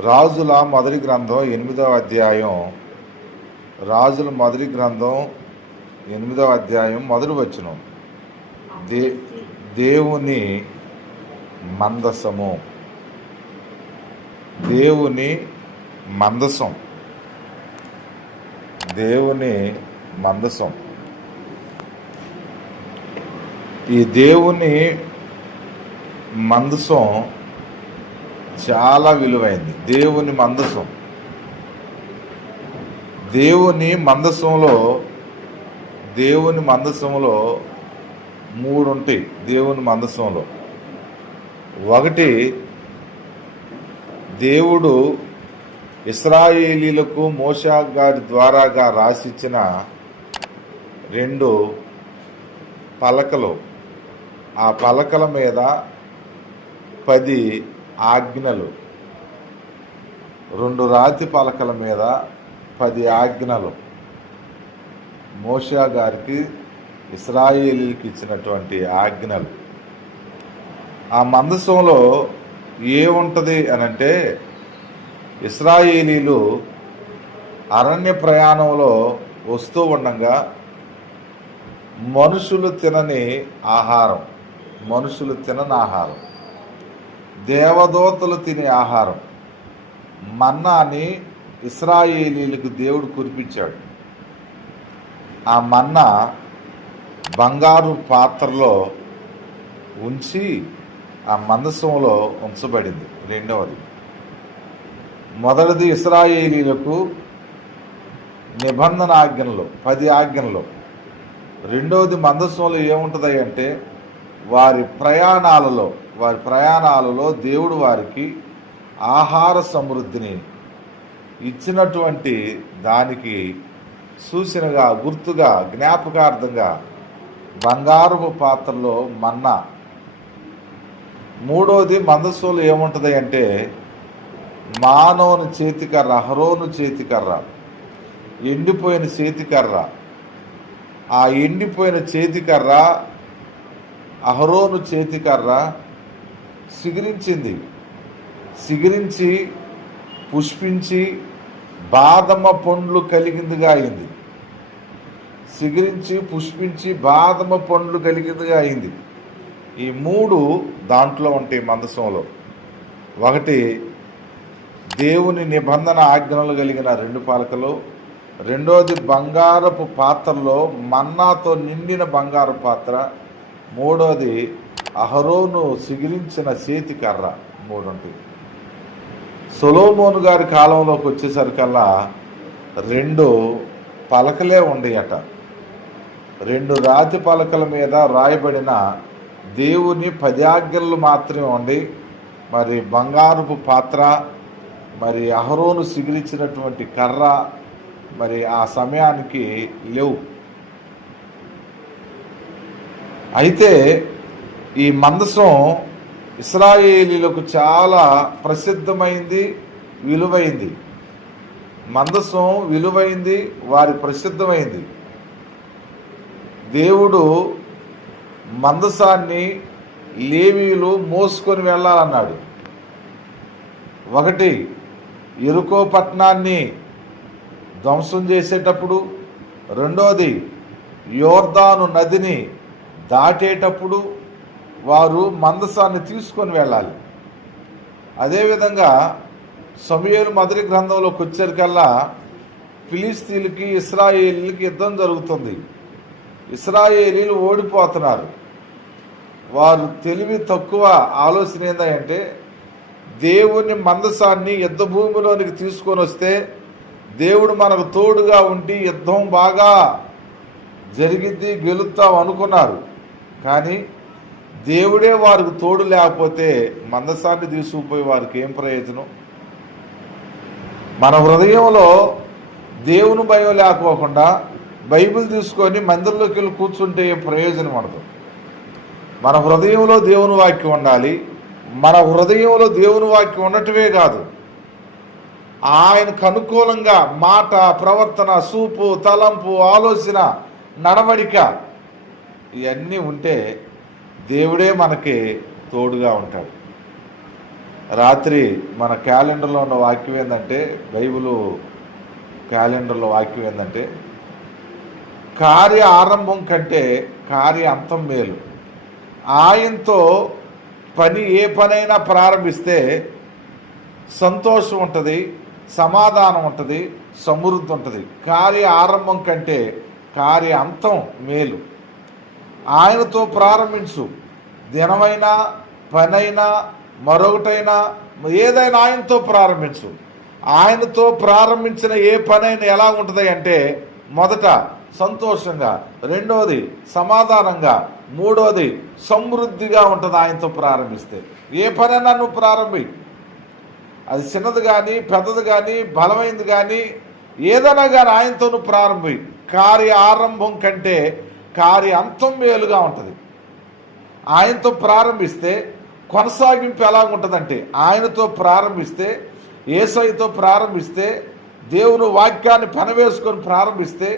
రాజుల మొదటి గ్రంథం 8వ అధ్యాయం. రాజుల మొదటి గ్రంథం 8వ అధ్యాయం మొదటి వచనం. దేవుని మందసము. దేవుని మందసం. దేవుని మందసం. ఈ దేవుని మందసం చాలా విలువైంది. దేవుని మందసం. దేవుని మందసంలో 3 ఉంటాయి. దేవుని మందసంలో ఒకటి, దేవుడు ఇశ్రాయేలీలకు మోషే గారి ద్వారాగా రాసిచ్చిన 2 పలకలు. ఆ పలకల మీద 10 ఆజ్ఞలు. 2 రాతి పలకల మీద 10 ఆజ్ఞలు మోషే గారికి ఇశ్రాయేలీలకు ఇచ్చినటువంటి ఆజ్ఞలు. ఆ మందసంలో ఏముంటుంది అనంటే, ఇశ్రాయేలీలు అరణ్య ప్రయాణంలో వస్తూ ఉండగా మనుషులు తినని ఆహారం, దేవదూతలు తినే ఆహారం మన్నాని ఇశ్రాయేలీలకు దేవుడు కురిపించాడు. ఆ మన్నా బంగారు పాత్రలో ఉంచి ఆ మందసంలో ఉంచబడింది. రెండవది, మొదటిది ఇశ్రాయేలీలకు నిబంధన ఆజ్ఞలు, 10 ఆజ్ఞలు. రెండవది, మందసంలో ఏముంటుంది అంటే, వారి ప్రయాణాలలో దేవుడు వారికి ఆహార సమృద్ధిని ఇచ్చినటువంటి దానికి సూచనగా, గుర్తుగా, జ్ఞాపకార్థంగా బంగారపు పాత్రలో మన్నా. మూడవది, మందసంలో ఏముంటుంది అంటే, మానవుని చేతికర్ర, అహరోను చేతికర్ర, ఎండిపోయిన చేతికర్ర. ఆ ఎండిపోయిన చేతికర్ర, అహరోను చేతికర్ర సిగిరించి పుష్పించి బాదమ పండ్లు కలిగిందిగా అయింది. ఈ 3 దాంట్లో ఉంటాయి మందసంలో. ఒకటి, దేవుని నిబంధన ఆజ్ఞలు కలిగిన 2 పలకలు. రెండోది, బంగారపు పాత్రలో మన్నాతో నిండిన బంగారు పాత్ర. మూడోది, అహరోను సిగిరించిన చేతికర్ర. 3 ఉంటాయి. సొలొమోను గారి కాలంలోకి వచ్చేసరికల్లా 2 పలకలే ఉండేయట. 2 రాతి పలకల మీద రాయబడిన దేవుని 10 ఆజ్ఞలు మాత్రమే ఉండి, మరి బంగారపు పాత్ర, మరి అహరోను సిగిరించినటువంటి కర్ర మరి ఆ సమయానికి లేవు. అయితే ఈ మందసం ఇశ్రాయేలీలకు చాలా ప్రసిద్ధమైంది, విలువైంది. మందసం విలువైంది, వారి ప్రసిద్ధమైంది. దేవుడు మందసాన్ని లేవీయులు మోసుకొని వెళ్ళాలన్నాడు. ఒకటి, యెరికో పట్టణాన్ని ధ్వంసం చేసేటప్పుడు. రెండోది, యోర్దాను నదిని దాటేటప్పుడు వారు మందసాన్ని తీసుకొని వెళ్ళాలి. అదేవిధంగా సమూయేలు మొదటి గ్రంథంలోకి వచ్చేసరికల్లా ఫిలిస్తీన్లకి ఇశ్రాయేలీలకి యుద్ధం జరుగుతుంది. ఇశ్రాయేలీలు ఓడిపోతున్నారు. వారు తెలివి తక్కువ ఆలోచన ఏంటంటే, దేవుని మందసాన్ని యుద్ధ భూమిలోనికి తీసుకొని వస్తే దేవుడు మనకు తోడుగా ఉండి యుద్ధం బాగా జరిగిద్ది, గెలుస్తాం అనుకున్నారు. కానీ దేవుడే వారికి తోడు లేకపోతే మందసాన్ని తీసుకుపోయి వారికి ఏం ప్రయోజనం? మన హృదయంలో దేవుని భయం లేకపోకుండా బైబిల్ తీసుకొని మందిరంలోకి వెళ్ళి కూర్చుంటే ఏం ప్రయోజనం ఉండదు. మన హృదయంలో దేవుని వాక్యం ఉండాలి. మన హృదయంలో దేవుని వాక్యం ఉండటమే కాదు, ఆయనకు అనుకూలంగా మాట, ప్రవర్తన, చూపు, తలంపు, ఆలోచన, నడవడిక ఇవన్నీ ఉంటే దేవుడే మనకి తోడుగా ఉంటాడు. రాత్రి మన క్యాలెండర్లో ఉన్న వాక్యం ఏంటంటే, బైబిల్ క్యాలెండర్లో వాక్యం ఏంటంటే, కార్య ఆరంభం కంటే కార్య అంతం మేలు. ఆయనతో ఏ పనైనా ప్రారంభిస్తే సంతోషం ఉంటుంది, సమాధానం ఉంటుంది, సమృద్ధి ఉంటుంది. కార్య ఆరంభం కంటే కార్య అంతం మేలు. ఆయనతో ప్రారంభించు. దినమైనా, పనైనా, మరొకటైనా, ఏదైనా ఆయనతో ప్రారంభించు. ఆయనతో ప్రారంభించిన ఏ పనైనా ఎలా ఉంటుంది అంటే, మొదట సంతోషంగా, రెండోది సమాధానంగా, మూడోది సమృద్ధిగా ఉంటుంది. ఆయనతో ప్రారంభిస్తే ఏ పనైనా నువ్వు ప్రారంభి. అది చిన్నది కానీ, పెద్దది కానీ, బలమైనది కానీ, ఏదైనా కానీ ఆయనతో నువ్వు ప్రారంభి. కార్య ఆరంభం కంటే కార్య అంతం మేలుగా ఉంటుంది. ఆయనతో ప్రారంభిస్తే కొనసాగింపు ఎలా ఉంటుందంటే, ఆయనతో ప్రారంభిస్తే, యేసయ్యతో ప్రారంభిస్తే, దేవుని వాక్యాన్ని పనివేసుకొని ప్రారంభిస్తే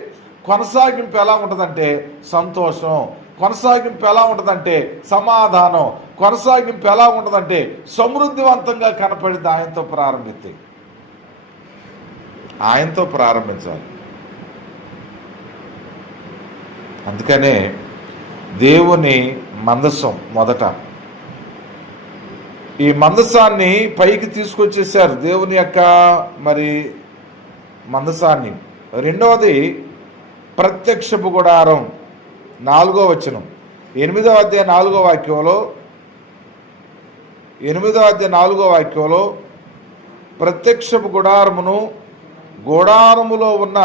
కొనసాగింపు ఎలా ఉంటుందంటే సంతోషం, కొనసాగింపు ఎలా ఉంటుందంటే సమాధానం, కొనసాగింపు ఎలా ఉంటుందంటే సమృద్ధివంతంగా కనపడింది. ఆయనతో ప్రారంభిస్తే, ఆయనతో ప్రారంభించాలి. అందుకనే దేవుని మందసం మొదట, ఈ మందసాన్ని పైకి తీసుకొచ్చేసారు, దేవుని యొక్క మందసాన్ని. రెండవది ప్రత్యక్షపు గుడారం, 4వ వచనం, 8వ అధ్యాయం 4వ వాక్యంలో, 8వ అధ్యాయం 4వ వాక్యంలో ప్రత్యక్షపు గుడారమును, గుడారములో ఉన్న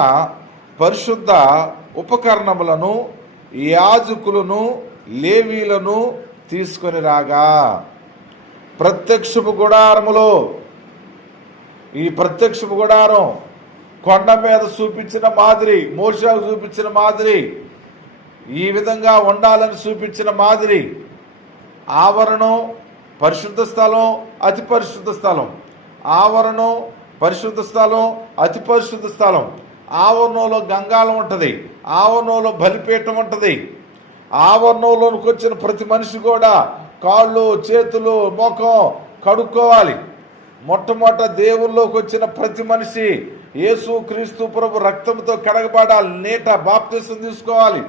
పరిశుద్ధ ఉపకరణములను యాజకులను లేవీలను తీసుకొని రాగా. ప్రత్యక్షపు గుడారములో, ఈ ప్రత్యక్షపు గుడారం కొండ మీద చూపించిన మాదిరి, మోషేకు చూపించిన మాదిరి, ఈ విధంగా ఉండాలని చూపించిన మాదిరి. ఆవరణం పరిశుద్ధ స్థలం, అతి పరిశుద్ధ స్థలం. ఆవరణం పరిశుద్ధ స్థలం, అతి పరిశుద్ధ స్థలం. ఆవరణంలో గంగాళం ఉంటుంది, ఆవరణంలో బలిపీఠం ఉంటుంది. ఆవరణంలోనికి వచ్చిన ప్రతి మనిషి కూడా కాళ్ళు, చేతులు, ముఖం కడుక్కోవాలి. మొట్టమొదట దేవుల్లోకి వచ్చిన ప్రతి మనిషి యేసు క్రీస్తు ప్రభు రక్తంతో కడగబడాలి, నీట బాప్తిసం తీసుకోవాలి,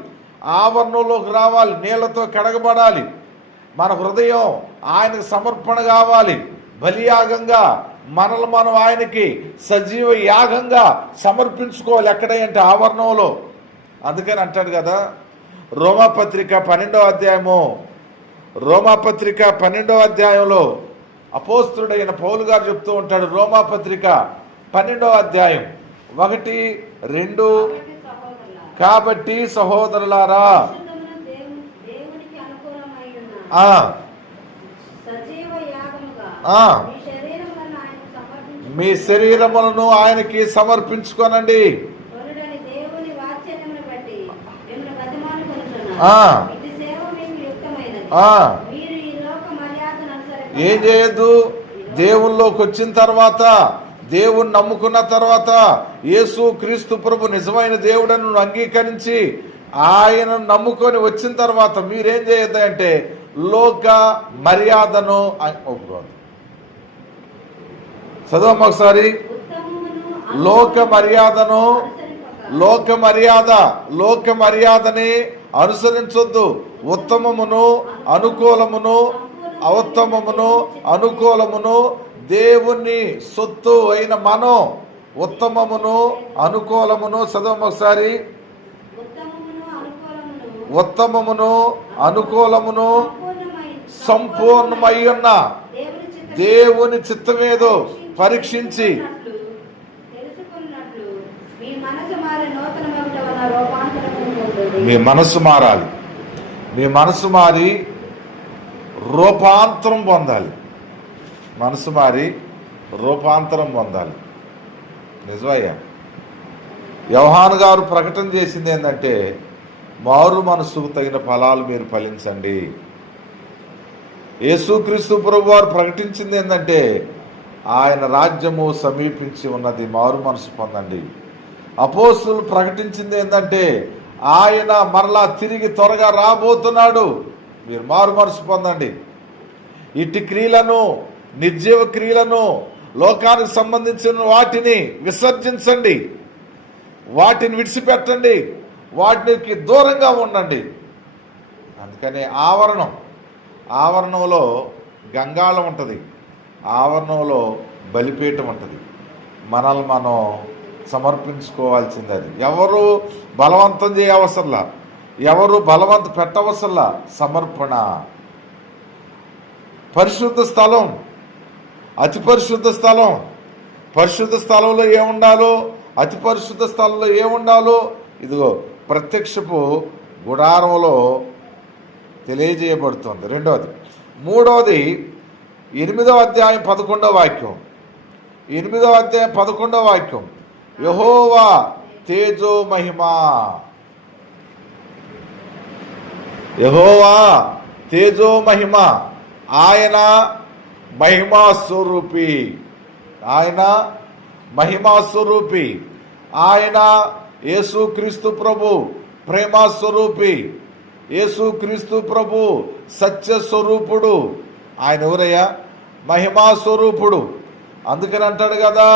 ఆవరణంలోకి రావాలి, నీళ్లతో కడగబడాలి. మన హృదయం ఆయనకు సమర్పణ కావాలి, బలియాగంగా మనల్ని మనం ఆయనకి సజీవ యాగంగా సమర్పించుకోవాలి. ఎక్కడంటే ఆవరణంలో. అందుకని అంటాడు కదా, రోమాపత్రిక 12వ అధ్యాయము, రోమాపత్రిక 12వ అధ్యాయంలో అపోస్తుడైన పౌలు గారు చెప్తూ ఉంటాడు. రోమాపత్రిక 12వ అధ్యాయం 1, 2, కాబట్టి సహోదరులారా, మీ శరీరములను ఆయనకి సమర్పించుకోనండి. ఏం చేయొద్దు, దేవుల్లోకి వచ్చిన తర్వాత, దేవుని నమ్ముకున్న తర్వాత, యేసు క్రీస్తు ప్రభు నిజమైన దేవుడని నువ్వు అంగీకరించి ఆయన నమ్ముకొని వచ్చిన తర్వాత మీరేం చేయొద్దు అంటే లోక మర్యాదను ఒప్పుకోదు. చదవమ్మ ఒకసారి. లోక మర్యాదని అనుసరించొద్దు. ఉత్తమమును అనుకూలమును, అవత్తమమును అనుకూలమును, దేవుని సొత్తు అయిన మనం ఉత్తమమును అనుకూలమును, చదవమ్మ ఒకసారి. ఉత్తమమును అనుకూలమును సంపూర్ణమయ్యున్న దేవుని చిత్తమేదో పరీక్షించి మీ మనసు మారాలి. మీ మనసు మారి రూపాంతరం పొందాలి. మనసు మారి రూపాంతరం పొందాలి. నిజమయ్యా. యోహాను గారు ప్రకటన చేసింది ఏంటంటే, మారు మనసుకు తగిన ఫలాలు మీరు ఫలించండి. యేసుక్రీస్తు ప్రభు వారు ప్రకటించింది ఏంటంటే, ఆయన రాజ్యము సమీపించి ఉన్నది, మారు మనసు పొందండి. అపోస్తులు ప్రకటించింది ఏంటంటే, ఆయన మరలా తిరిగి త్వరగా రాబోతున్నాడు, మీరు మారు మనసు పొందండి. ఇట్టి క్రియలను నిర్జీవ క్రియలను, లోకానికి సంబంధించిన వాటిని విసర్జించండి, వాటిని విడిచిపెట్టండి, వాటికి దూరంగా ఉండండి. అందుకని ఆవరణంలో గంగాళం ఉంటుంది, ఆవరణంలో బలిపీఠం ఉంటుంది. మనల్ని మనం సమర్పించుకోవాల్సింది అది. ఎవరు బలవంతం చేయవసరంలా, ఎవరు బలవంత పెట్టవసరంలా. సమర్పణ. పరిశుద్ధ స్థలం, అతి పరిశుద్ధ స్థలం. పరిశుద్ధ స్థలంలో ఏముండాలో, అతి పరిశుద్ధ స్థలంలో ఏముండాలో ఇదిగో ప్రత్యక్షపు గుడారంలో తెలియజేయబడుతుంది. రెండవది. మూడవది 8వ అధ్యాయం 11వ వాక్యం. 8వ అధ్యాయం 11వ వాక్యం. యెహోవా తేజో మహిమ. యెహోవా తేజో మహిమ. ఆయన మహిమా స్వరూపి. ఆయన మహిమా స్వరూపి. ఆయన యేసుక్రీస్తు ప్రభు ప్రేమ స్వరూపి. యేసుక్రీస్తు ప్రభు సత్య స్వరూపుడు. ఆయన ఎవరయ్యా? మహిమా స్వరూపుడు. అందుకని అంటాడు కదా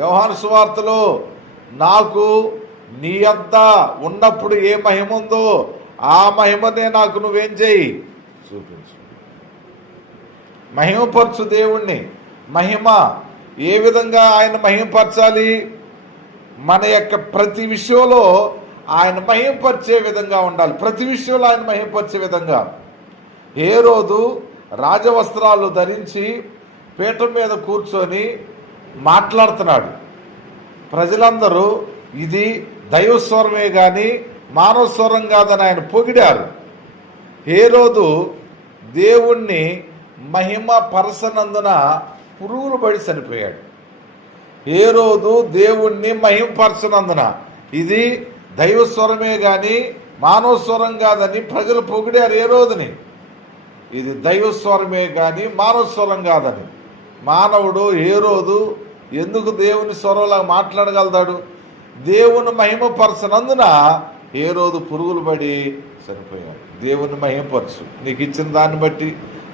యోహాను సువార్తలో, నాకు నీ యొద్ద ఉన్నప్పుడు ఏ మహిమ ఉందో ఆ మహిమనే నాకు నువ్వేం చేయి, చూపించు. మహిమపరచు దేవుణ్ణి. మహిమ ఏ విధంగా ఆయన మహిమపరచాలి? మన యొక్క ప్రతి విషయంలో ఆయన మహిమపరిచే విధంగా ఉండాలి. ప్రతి విషయంలో ఆయన మహిమపరిచే విధంగా. హేరోదు రాజవస్త్రాలు ధరించి పీఠం మీద కూర్చొని మాట్లాడుతున్నాడు. ప్రజలందరూ ఇది దైవస్వరమే కానీ మానవ స్వరం కాదని ఆయన పొగిడారు. హేరోదు దేవుణ్ణి మహిమ పరసనందున పురుగులు పడి చనిపోయాడు. హేరోదు దేవుణ్ణి మహిమపరచనందున ఇది దైవస్వరమే కానీ మానవ స్వరం కాదని ప్రజలు పొగిడారు హేరోదుని. ఇది దైవస్వరమే కానీ మానవ స్వరం కాదని. మానవుడు హేరోదు ఎందుకు దేవుని స్వరంలా మాట్లాడగలుగుతాడు? దేవుని మహిమపరచనందున హేరోదు పురుగులు పడి చనిపోయాడు. దేవుని మహిమపరచు. నీకు ఇచ్చిన దాన్ని బట్టి,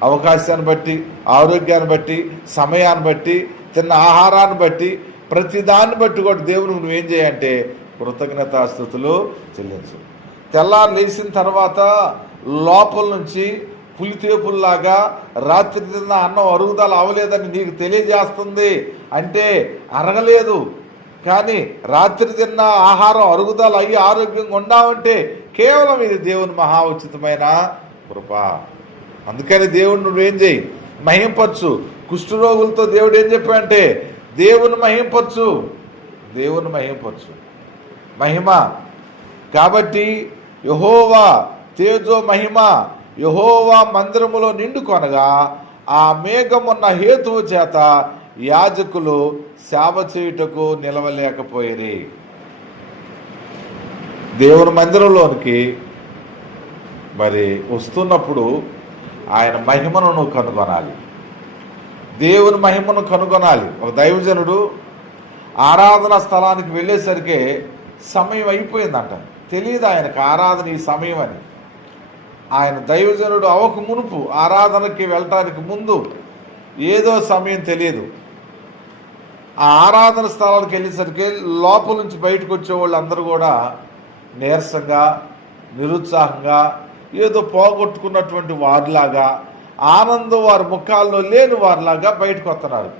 అవకాశాన్ని బట్టి, ఆరోగ్యాన్ని బట్టి, సమయాన్ని బట్టి, తిన్న ఆహారాన్ని బట్టి, ప్రతి దాన్ని బట్టి కూడా దేవునికి నువ్వేం చేయంటే కృతజ్ఞతాస్తుతులు చెల్లించు. తెల్లారు లేచిన తర్వాత లోపల నుంచి పులితేపుల్లాగా రాత్రి తిన్న అన్నం అరుగుదల అవలేదని నీకు తెలియజేస్తుంది. అంటే అరగలేదు, కానీ రాత్రి తిన్న ఆహారం అరుగుదల అయ్యి ఆరోగ్యంగా ఉండావంటే కేవలం ఇది దేవుని మహా ఉచితమైన కృప. అందుకని దేవుడు నువ్వేం చేయి, మహింపరచు. కుష్ఠరోగులతో దేవుడు ఏం చెప్పాడంటే దేవుని మహింపరచు, దేవుని మహింపరచు. మహిమ కాబట్టి యెహోవా తేజో మహిమ యెహోవా మందిరములో నిండుకొనగా ఆ మేఘమున్న హేతువు చేత యాజకులు సేవ చేయుటకు నిలవలేకపోయిరి. దేవుని మందిరంలోనికి మరి వస్తున్నప్పుడు ఆయన మహిమను నువ్వు కనుగొనాలి. దేవుని మహిమను కనుగొనాలి. ఒక దైవజనుడు ఆరాధన స్థలానికి వెళ్ళేసరికి సమయం అయిపోయిందంట. తెలియదు ఆయనకు ఆరాధన ఈ సమయం అని. ఆయన దైవజనుడు అవక మునుపు ఆరాధనకి వెళ్ళటానికి ముందు ఏదో సమయం తెలియదు. ఆ ఆరాధన స్థలానికి వెళ్ళేసరికి లోపల నుంచి బయటకు వచ్చే వాళ్ళు అందరూ కూడా నీరసంగా, నిరుత్సాహంగా, ఏదో పోగొట్టుకున్నటువంటి వారిలాగా, ఆనందం వారి ముఖాల్లో లేని వారిలాగా బయటకు వస్తున్నారు.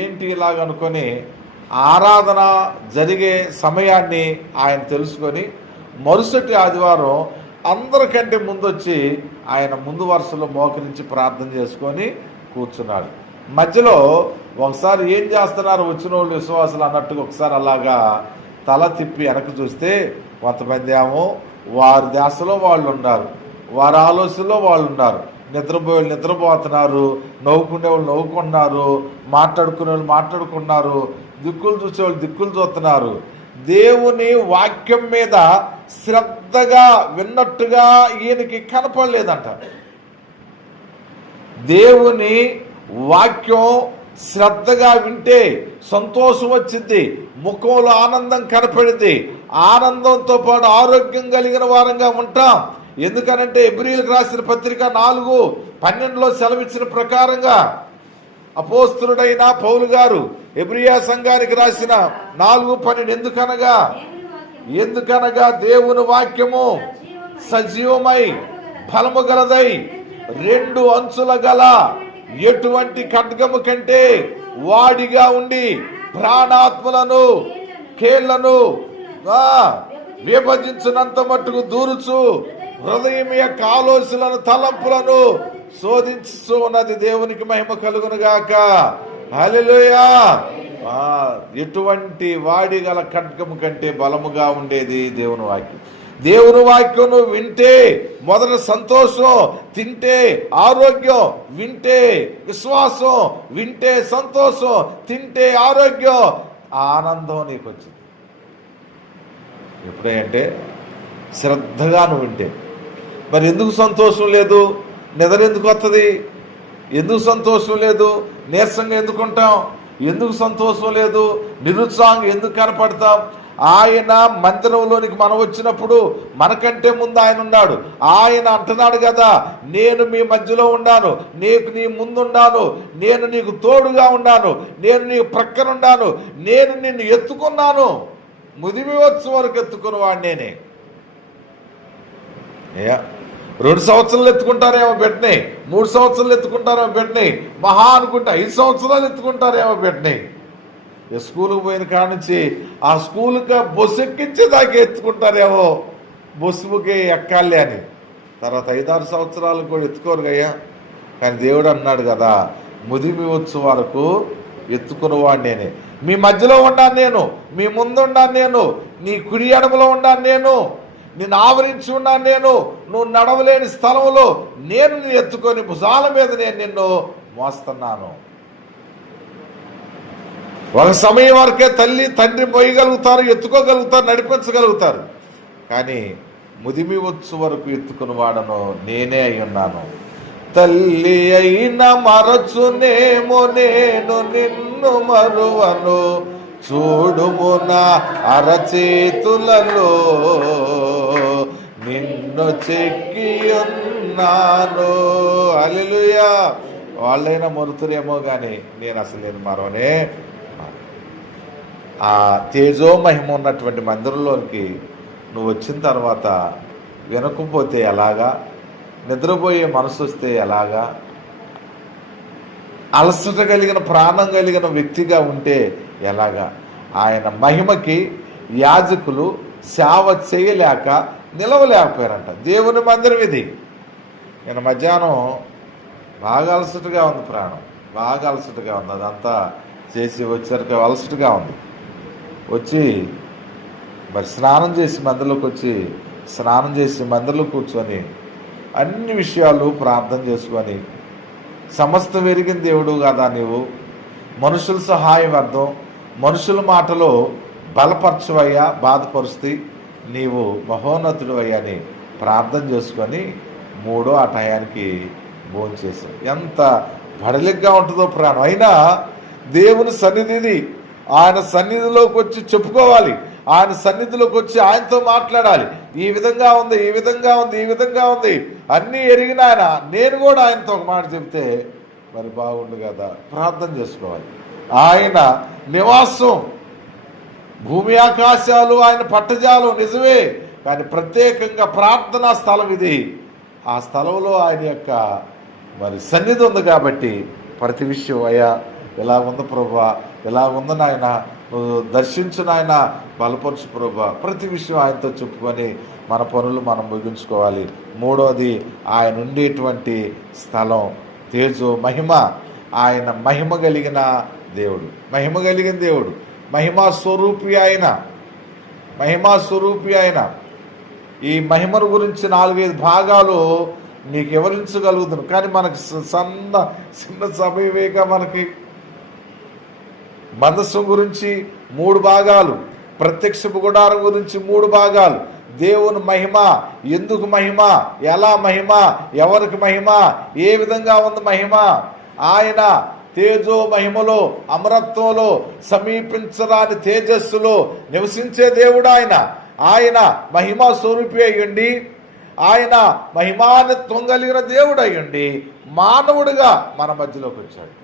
ఏంటి ఇలాగ అనుకొని ఆరాధన జరిగే సమయాన్ని ఆయన తెలుసుకొని మరుసటి ఆదివారం అందరికంటే ముందొచ్చి ఆయన ముందు వరుసలో మోకరించి ప్రార్థన చేసుకొని కూర్చున్నాడు. మధ్యలో ఒకసారి ఏం చేస్తున్నారు వచ్చిన వాళ్ళు విశ్వాసులు అన్నట్టుగా ఒకసారి అలాగా తల తిప్పి వెనక్కి చూస్తే కొంతమంది ఏమో వారి ధ్యాసలో వాళ్ళు ఉన్నారు, వారి ఆలోచనలో వాళ్ళు ఉన్నారు. నిద్రపోయే వాళ్ళు నిద్రపోతున్నారు, నవ్వుకునే వాళ్ళు నవ్వుకున్నారు, మాట్లాడుకునే వాళ్ళు మాట్లాడుకున్నారు, దిక్కులు చూసేవాళ్ళు దిక్కులు చూస్తున్నారు. దేవుని వాక్యం మీద శ్రద్ధగా విన్నట్టుగా ఈయనకి కనపడలేదంట. దేవుని వాక్యం శ్రద్ధగా వింటే సంతోషం వచ్చింది, ముఖంలో ఆనందం కనపడింది. ఆనందంతో పాటు ఆరోగ్యం కలిగిన వారంగా ఉంటాం. ఎందుకనంటే హెబ్రీయులకు రాసిన పత్రిక 4:12 సెలవిచ్చిన ప్రకారంగా అపోస్తలుడైన పౌలు గారు హెబ్రియా సంఘానికి రాసిన 4:12 ఎందుకనగా దేవుని వాక్యము సజీవమై బలము గలదై 2 అంచుల గల ఎటువంటి ఖడ్గము కంటే వాడిగా ఉండి ప్రాణాత్మలను కేళ్లను విభజించినంత మట్టుకు దూరుచు హృదయం యొక్క ఆలోచనలను తలంపులను శోధించు ఉన్నది. దేవునికి మహిమ కలుగును గాక. హల్లెలూయా. ఎటువంటి వాడి గల ఖడ్గము కంటే బలముగా ఉండేది దేవుని వాక్యం. దేవుని వాక్యం వింటే మొదట సంతోషం, తింటే ఆరోగ్యం, వింటే విశ్వాసం, వింటే సంతోషం, తింటే ఆరోగ్యం, ఆనందం నీకు వచ్చింది. ఎప్పుడంటే శ్రద్ధగా నువ్వు వింటే. మరి ఎందుకు సంతోషం లేదు? నిద్ర ఎందుకు వస్తుంది? ఎందుకు సంతోషం లేదు? నీరసంగా ఎందుకు ఉంటాం? ఎందుకు సంతోషం లేదు? నిరుత్సాహంగా ఎందుకు కనపడతాం? ఆయన మందిరంలోనికి మనం వచ్చినప్పుడు మనకంటే ముందు ఆయన ఉన్నాడు. ఆయన అంటున్నాడు కదా, నేను మీ మధ్యలో ఉన్నాను, నీ ముందున్నాను, నేను నీకు తోడుగా ఉన్నాను, నేను నీకు ప్రక్కన ఉన్నాను, నేను నిన్ను ఎత్తుకున్నాను, ముదిమి వచ్చు వరకు ఎత్తుకున్న వాడు నేనే. 2 సంవత్సరాలు ఎత్తుకుంటారేమో బిడ్డని, 3 సంవత్సరాలు ఎత్తుకుంటారేమో బిడ్డని, మహా అనుకుంటే 5 సంవత్సరాలు ఎత్తుకుంటారేమో బిడ్డని. స్కూల్కి పోయిన కాడ నుంచి ఆ స్కూల్కి బస్సు ఎక్కించే దాకా ఎత్తుకుంటారేమో, బస్సుకి ఎక్కాలి అని. తర్వాత 5-6 సంవత్సరాలు కూడా ఎత్తుకోరు అయ్యా. కానీ దేవుడు అన్నాడు కదా, ముదిమి వచ్చు వరకు ఎత్తుకున్నవాడు నేనే. మీ మధ్యలో ఉన్నాను నేను, మీ ముందు ఉన్నాను నేను, నీ కుడి ఎడమలో ఉన్నాను నేను, నిన్ను ఆవరించి ఉన్నాను నేను, నువ్వు నడవలేని స్థలంలో నేను నిన్ను ఎత్తుకొని భుజాల మీద నేను నిన్ను మోస్తున్నాను. ఒక సమయం వరకే తల్లి తండ్రి పోయగలుగుతారు, ఎత్తుకోగలుగుతారు, నడిపించగలుగుతారు. కానీ ముదిమి వచ్చు వరకు ఎత్తుకుని వాడను నేనే అయి ఉన్నాను. తల్లి అయిన మరచునేమో నేను నిన్ను మరువను, చూడుము నా అరచేతులలో నిన్ను చెక్కి ఉన్నాను. హల్లెలూయా. వాళ్ళైనా మరుతురేమో కానీ నేను అసలు నేను మరవనే. ఆ తేజో మహిమ ఉన్నటువంటి మందిరంలోనికి నువ్వు వచ్చిన తర్వాత వినకపోతే ఎలాగా? నిద్రపోయే మనసు వస్తే ఎలాగా? అలసట కలిగిన ప్రాణం కలిగిన వ్యక్తిగా ఉంటే ఎలాగా? ఆయన మహిమకి యాజకులు సేవ చేయలేక నిలవలేకపోయారంట. దేవుని మందిరం ఇది. నేను మధ్యాహ్నం బాగా అలసటగా ఉంది, ప్రాణం బాగా అలసటగా ఉంది. అదంతా చేసి వచ్చేసరికి అలసటగా ఉంది. వచ్చి మరి స్నానం చేసి మందిరంలోకి వచ్చి స్నానం చేసి మందిరంలో కూర్చొని అన్ని విషయాలు ప్రార్థన చేసుకొని, సమస్తం ఎరిగిన దేవుడు కదా నీవు, మనుషుల సహాయం అర్థం, మనుషుల మాటలో బలపరచవయ్యా, బాధపరుస్తూ నీవు మహోన్నతుడు అయ్యని ప్రార్థన చేసుకొని 3 ఆ టయానికి భోంచేసాం. ఎంత బడలిగ్గా ఉంటుందో ప్రాణం. అయినా దేవుని సన్నిధిని, ఆయన సన్నిధిలోకి వచ్చి చెప్పుకోవాలి, ఆయన సన్నిధిలోకి వచ్చి ఆయనతో మాట్లాడాలి. ఈ విధంగా ఉంది, ఈ విధంగా ఉంది, ఈ విధంగా ఉంది అన్నీ ఎరిగిన ఆయన, నేను కూడా ఆయనతో ఒక మాట చెప్తే మరి బాగుండు కదా. ప్రార్థన చేసుకోవాలి. ఆయన నివాసం భూమి ఆకాశాలు ఆయన పట్టజాలు నిజమే, కానీ ప్రత్యేకంగా ప్రార్థనా స్థలం ఇది. ఆ స్థలంలో ఆయన యొక్క మరి సన్నిధి ఉంది కాబట్టి ప్రతి విషయం, అయ్యా ఇలా ఉంది ప్రభా, ఇలా ఉంది నాయన, నువ్వు దర్శించు నాయన, బలపరచు ప్రభా, ప్రతి విషయం ఆయనతో చెప్పుకొని మన పనులు మనం ముగించుకోవాలి. 3వది ఆయన ఉండేటువంటి స్థలం తేజో మహిమ. ఆయన మహిమ కలిగిన దేవుడు, మహిమ కలిగిన దేవుడు, మహిమా స్వరూపి ఆయన, మహిమా స్వరూపి ఆయన. ఈ మహిమను గురించి 4-5 భాగాలు నీకు వివరించగలుగుతాను, కానీ మనకి చిన్న సమయమేగా. మనకి మందసం గురించి 3 భాగాలు, ప్రత్యక్షపు గుడారం గురించి 3 భాగాలు, దేవుని మహిమ, ఎందుకు మహిమ, ఎలా మహిమ, ఎవరికి మహిమ, ఏ విధంగా ఉంది మహిమ. ఆయన తేజో మహిమలో, అమరత్వంలో, సమీపించరాని తేజస్సులో నివసించే దేవుడు ఆయన. ఆయన మహిమా స్వరూపి అయ్యండి, ఆయన మహిమానిత్వం కలిగిన దేవుడు అయ్యండి మానవుడిగా మన మధ్యలోకి వచ్చాడు.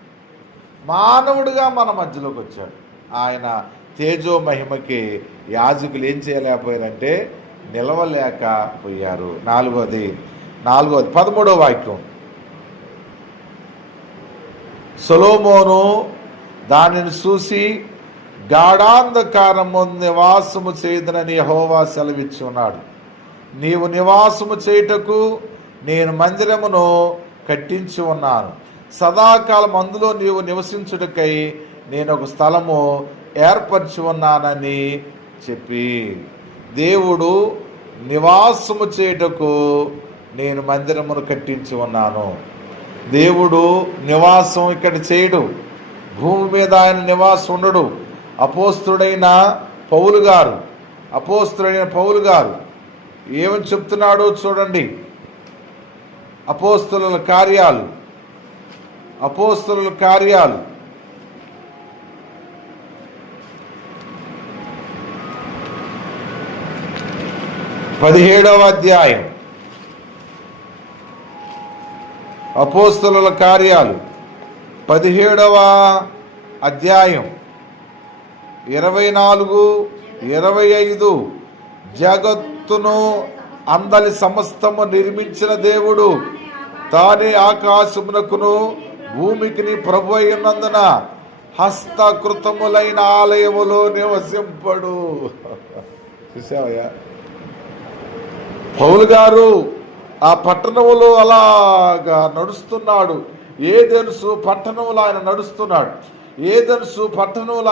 మానవుడిగా మన మధ్యలోకి వచ్చాడు. ఆయన తేజో మహిమకి యాజకులు ఏం చేయలేకపోయారంటే నిలవలేకపోయారు. నాలుగోది 13వ వాక్యం. సొలొమోను దానిని చూసి గాఢాంధకారము నివాసము చేయుదునని యెహోవా సెలవిచ్చి ఉన్నాడు. నీవు నివాసము చేయుటకు నేను మందిరమును కట్టించి ఉన్నాను. సదాకాలం అందులో నీవు నివసించుటకై నేను ఒక స్థలము ఏర్పరిచి ఉన్నానని చెప్పి, దేవుడు నివాసము చేయుటకు నేను మందిరమును కట్టించి ఉన్నాను. దేవుడు నివాసం ఇక్కడ చేయడు. భూమి మీద ఆయన నివాసం ఉండడు. అపోస్తుడైన పౌలు గారు ఏమని చెప్తున్నాడో చూడండి. అపోస్తుల కార్యాలు 17వ అధ్యాయం. అపోస్తుల కార్యాలు 17వ అధ్యాయం 24, 25. జగత్తును అందలి సమస్తము నిర్మించిన దేవుడు తానే ఆకాశమునకును భూమికిని ప్రభు అయినందున హస్తకృతములైన ఆలయములో నివసింపడు. చూసావయ్యా, పౌలు గారు ఆ పట్టణములో అలాగా నడుస్తున్నాడు. ఏదెనుసు పట్టణంలో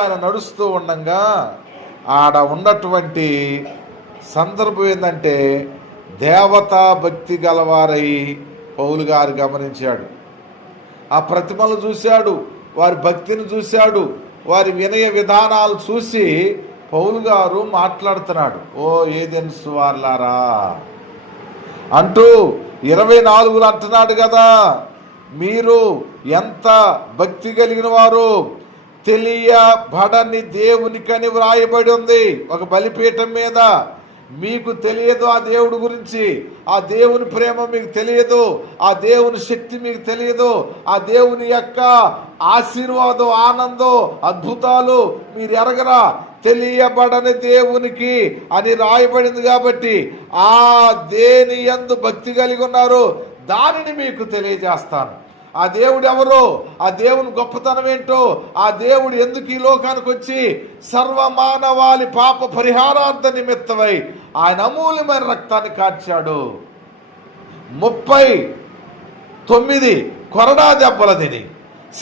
ఆయన నడుస్తూ ఉండగా ఆడ ఉన్నటువంటి సందర్భం ఏంటంటే దేవతా భక్తి గలవారై పౌలు గారు గమనించాడు. ఆ ప్రతిమలు చూశాడు, వారి భక్తిని చూశాడు, వారి వినయ విధానాలు చూసి పౌలు గారు మాట్లాడుతున్నాడు. ఓ ఏదెన్సు వాళ్ళారా అంటూ 24 అంటున్నాడు కదా, మీరు ఎంత భక్తి కలిగిన వారు, తెలియబడని దేవునికని వ్రాయబడి ఉంది. ఒక బలిపీఠం మీద మీకు తెలియదు ఆ దేవుడి గురించి, ఆ దేవుని ప్రేమ మీకు తెలియదు, ఆ దేవుని శక్తి మీకు తెలియదు, ఆ దేవుని యొక్క ఆశీర్వాదం, ఆనందం, అద్భుతాలు మీరు ఎరగరా. తెలియబడని దేవునికి అని రాయబడింది కాబట్టి ఆ దేని యందు భక్తి కలిగి ఉన్నారు, దానిని మీకు తెలియజేస్తాను. ఆ దేవుడు ఎవరో, ఆ దేవుని గొప్పతనం ఏంటో, ఆ దేవుడు ఎందుకు ఈ లోకానికి వచ్చి సర్వమానవాళి పాప పరిహారార్థ నిమిత్తమై ఆయన అమూల్యమైన రక్తాన్ని కార్చాడు. 39 కొరడా దెబ్బల తిని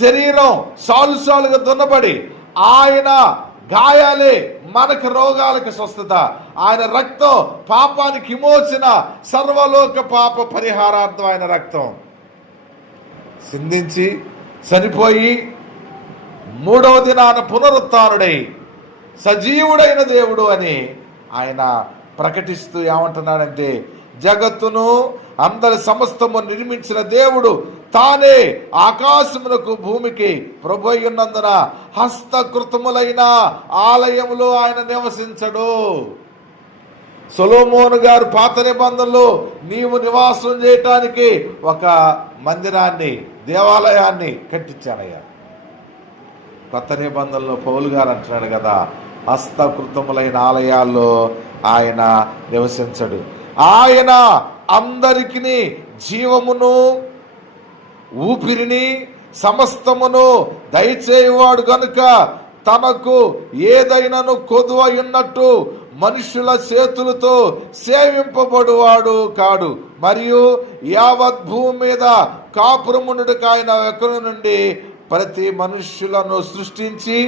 శరీరం సాలుసాలుగా దున్నబడి ఆయన గాయాలే మనకు రోగాలకు స్వస్థత, ఆయన రక్తం పాపానికి విమోచన, సర్వలోక పాప పరిహారార్థం ఆయన రక్తం సిందించి చనిపోయి 3వ దినాన పునరుత్థానుడై సజీవుడైన దేవుడు అని ఆయన ప్రకటిస్తూ ఏమంటున్నాడంటే, జగత్తును అందరి సమస్తము నిర్మించిన దేవుడు తానే ఆకాశమునకు భూమికి ప్రభు అయ్యున్నందున హస్తకృతములైన ఆలయములో ఆయన నివసించడు. సొలొమోను గారు పాత నిబంధనలో నీవు నివాసం చేయటానికి ఒక మందిరాన్ని, దేవాలయాన్ని కట్టించానయ్యా. కొత్త నిబంధనలో పౌలు గారు అంటున్నాడు కదా, హస్తకృతములైన ఆలయాల్లో ఆయన నివసించడు. ఆయన అందరికీ జీవమును ఊపిరిని సమస్తమును దయచేయువాడు గనుక తనకు ఏదైనాను కొదువ ఉన్నట్టు మనుషుల చేతులతో సేవింపబడువాడు కాడు. మరియు యావత్ భూమి మీద కాపురమునుడికి ఆయన ఎక్కడి నుండి ప్రతి మనుష్యులను సృష్టించి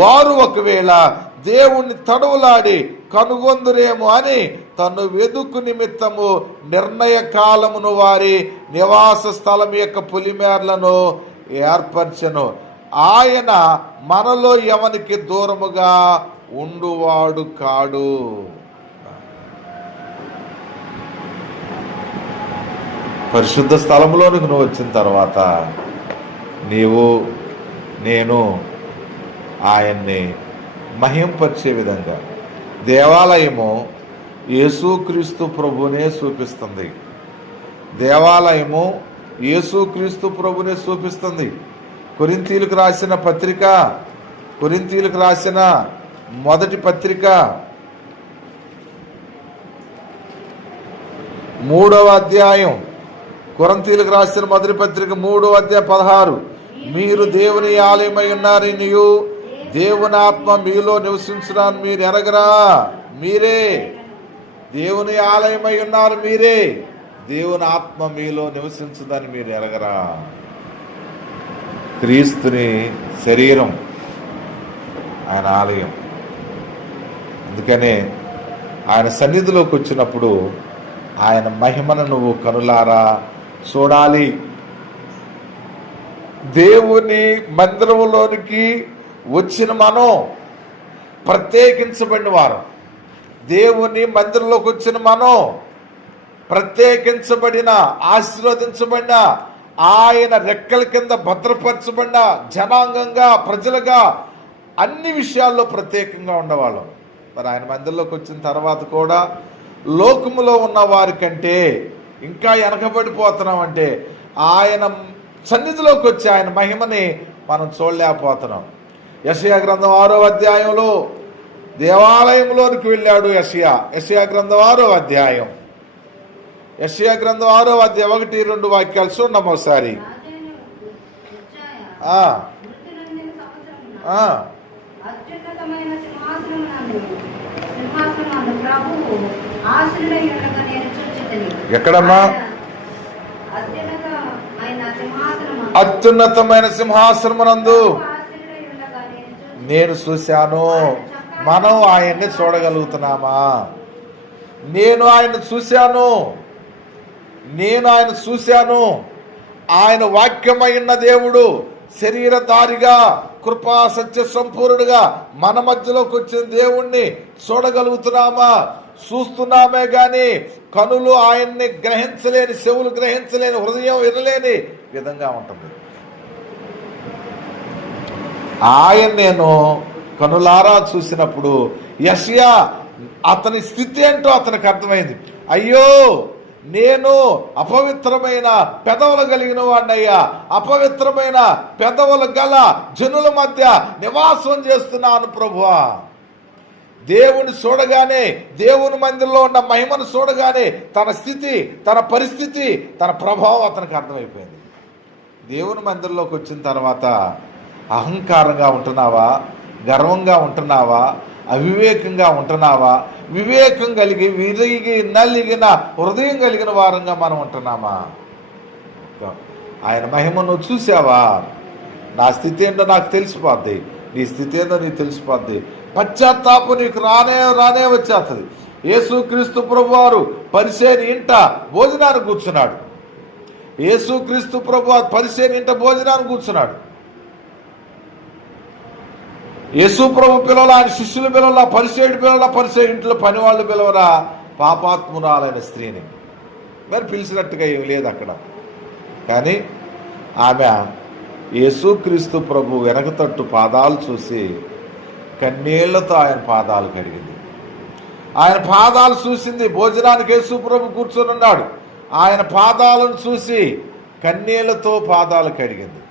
వారు ఒకవేళ దేవుణ్ణి తడవులాడి కనుగొందురేమో అని తను వెదుకు నిమిత్తము నిర్ణయ కాలమును వారి నివాస స్థలం యొక్క పొలిమేర్లను ఏర్పరచెను. ఆయన మనలో ఎవనికి దూరముగా ఉండువాడు కాడు. పరిశుద్ధ స్థలములోనికి నువ్వు వచ్చిన తర్వాత నీవు నేను ఆయన్ని మహింపరిచే విధంగా దేవాలయము యేసుక్రీస్తు ప్రభునే చూపిస్తుంది. దేవాలయము యేసుక్రీస్తు ప్రభునే చూపిస్తుంది. కొరింథీయులకు రాసిన పత్రిక, కొరింథీయులకు రాసిన మొదటి పత్రిక 3వ అధ్యాయం, కొరింథీయులకు రాసిన మొదటి పత్రిక 3వ అధ్యాయం 16. మీరు దేవుని ఆలయమై ఉన్నారనియు దేవుని ఆత్మ మీలో నివసించడాన్ని మీరు ఎరగరా? మీరే దేవుని ఆలయమై ఉన్నారు, మీరే దేవుని ఆత్మ మీలో నివసించదని మీరు ఎరగరా? క్రీస్తుని శరీరం ఆయన ఆలయం. అందుకనే ఆయన సన్నిధిలోకి వచ్చినప్పుడు ఆయన మహిమను నువ్వు కనులారా చూడాలి. దేవుని మందిరంలోనికి వచ్చిన మనం ప్రత్యేకించబడిన వారు. దేవుని మందిరంలోకి వచ్చిన మనం ప్రత్యేకించబడిన, ఆశీర్వదించబడిన, ఆయన రెక్కల కింద భద్రపరచబడిన జనాంగంగా, ప్రజలుగా, అన్ని విషయాల్లో ప్రత్యేకంగా ఉండేవాళ్ళం. మరి ఆయన మందిరంలోకి వచ్చిన తర్వాత కూడా లోకములో ఉన్న వారి కంటే ఇంకా వెనకబడిపోతున్నామంటే ఆయన సన్నిధిలోకి వచ్చి ఆయన మహిమని మనం చూడలేకపోతున్నాం. యెషయా గ్రంథం 6వ అధ్యాయంలో దేవాలయంలోనికి వెళ్ళాడు యెషయా గ్రంథం 6వ అధ్యాయం, యెషయా గ్రంథం 6వ అధ్యాయం 1-2 వాక్యాలు చూడడం ఒకసారి. ఎక్కడమ్మా? అత్యున్నతమైన సింహాసనమునందు నేను చూశాను. మనం ఆయన్ని చూడగలుగుతున్నామా? నేను ఆయన చూశాను. ఆయన వాక్యమైన దేవుడు శరీరధారిగా, కృపా సత్య సంపూర్ణుడుగా మన మధ్యలోకి వచ్చిన దేవుణ్ణి చూడగలుగుతున్నామా? చూస్తున్నామే గాని కనులు ఆయన్ని గ్రహించలేని, చెవులు గ్రహించలేని, హృదయం వినలేని విధంగా ఉంటుంది. ఆయన నేను కనులారా చూసినప్పుడు యెషయా అతని స్థితి ఏంటో అతనికి అర్థమైంది. అయ్యో, నేను అపవిత్రమైన పెదవులు కలిగిన వాడినయ్యా, అపవిత్రమైన పెదవులు గల జనుల మధ్య నివాసం చేస్తున్నాను ప్రభువా. దేవుని చూడగానే, దేవుని మందిరంలో ఉన్న మహిమను చూడగానే తన స్థితి, తన పరిస్థితి, తన ప్రభావం అతనికి అర్థమైపోయింది. దేవుని మందిరంలోకి వచ్చిన తర్వాత అహంకారంగా ఉంటున్నావా? గర్వంగా ఉంటున్నావా? అవివేకంగా ఉంటున్నావా? వివేకం కలిగి, విరిగి నలిగిన హృదయం కలిగిన వారంగా మనం ఉంటున్నామా? ఆయన మహిమను చూసావా? నా స్థితి ఏంటో నాకు తెలిసిపోద్ది, నీ స్థితి ఏంటో నీకు తెలిసిపోద్ది. పశ్చాత్తాపం నీకు రానే వచ్చేస్తుంది. యేసుక్రీస్తు ప్రభువారు పరిసేని ఇంట భోజనానికి కూర్చున్నాడు. యేసుక్రీస్తు ప్రభువారు పరిసేని ఇంట భోజనానికి కూర్చున్నాడు. యేసు ప్రభు పిల్లల, ఆయన శిష్యుల పిల్లల, పరిసేయుడి పిల్లల, పరిసేయుడి ఇంట్లో పనివాళ్ళు పిలవరా పాపాత్మురాలైన స్త్రీని? మరి పిలిచినట్టుగా ఏమి లేదు అక్కడ. కానీ ఆమె యేసుక్రీస్తు ప్రభు వెనక తట్టు పాదాలు చూసి కన్నీళ్లతో ఆయన పాదాలు కడిగింది. ఆయన పాదాలు చూసింది. భోజనానికి యేసు ప్రభు కూర్చొని ఉన్నాడు. ఆయన పాదాలను చూసి కన్నీళ్లతో పాదాలు కడిగింది.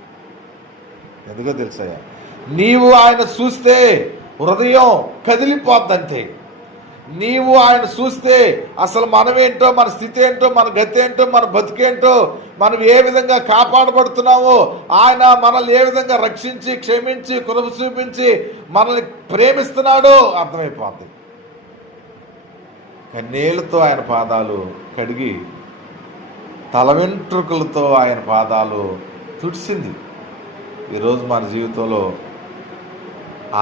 ఎందుకో తెలుసా? నీవు ఆయన చూస్తే హృదయం కదిలిపోద్దంతే. నీవు ఆయన చూస్తే అసలు మనమేంటో, మన స్థితి ఏంటో, మన గతి ఏంటో, మన బతికేంటో, మనం ఏ విధంగా కాపాడబడుతున్నామో, ఆయన మనల్ని ఏ విధంగా రక్షించి, క్షమించి, కృప చూపించి మనల్ని ప్రేమిస్తున్నాడో అర్థమైపోతుంది. కన్నీళ్లతో ఆయన పాదాలు కడిగి తల వెంట్రుకలతో ఆయన పాదాలు తుడిసింది. ఈరోజు మన జీవితంలో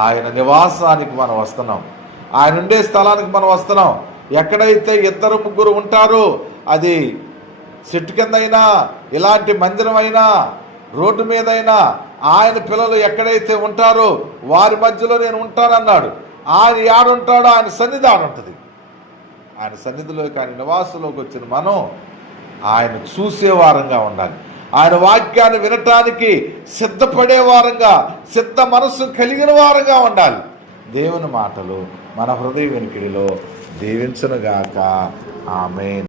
ఆయన నివాసానికి మనం వస్తున్నాం. ఆయన ఉండే స్థలానికి మనం వస్తున్నాం. ఎక్కడైతే 2-3 ఉంటారో, అది చెట్టు కింద అయినా, ఇలాంటి మందిరం అయినా, రోడ్డు మీద అయినా, ఆయన పిల్లలు ఎక్కడైతే ఉంటారో వారి మధ్యలో నేను ఉంటానన్నాడు. ఆయన ఏడుంటాడో ఆయన సన్నిధి ఆడుంటుంది. ఆయన సన్నిధిలోకి, ఆయన నివాసంలోకి వచ్చిన మనం ఆయన చూసేవారంగా ఉండాలి. ఆయన వాక్యాన్ని వినటానికి సిద్ధపడే వారంగా, సిద్ధ మనస్సు కలిగిన వారంగా ఉండాలి. దేవుని మాటలు మన హృదయ వెనుకిడిలో దీవించునుగాక. ఆమేన్.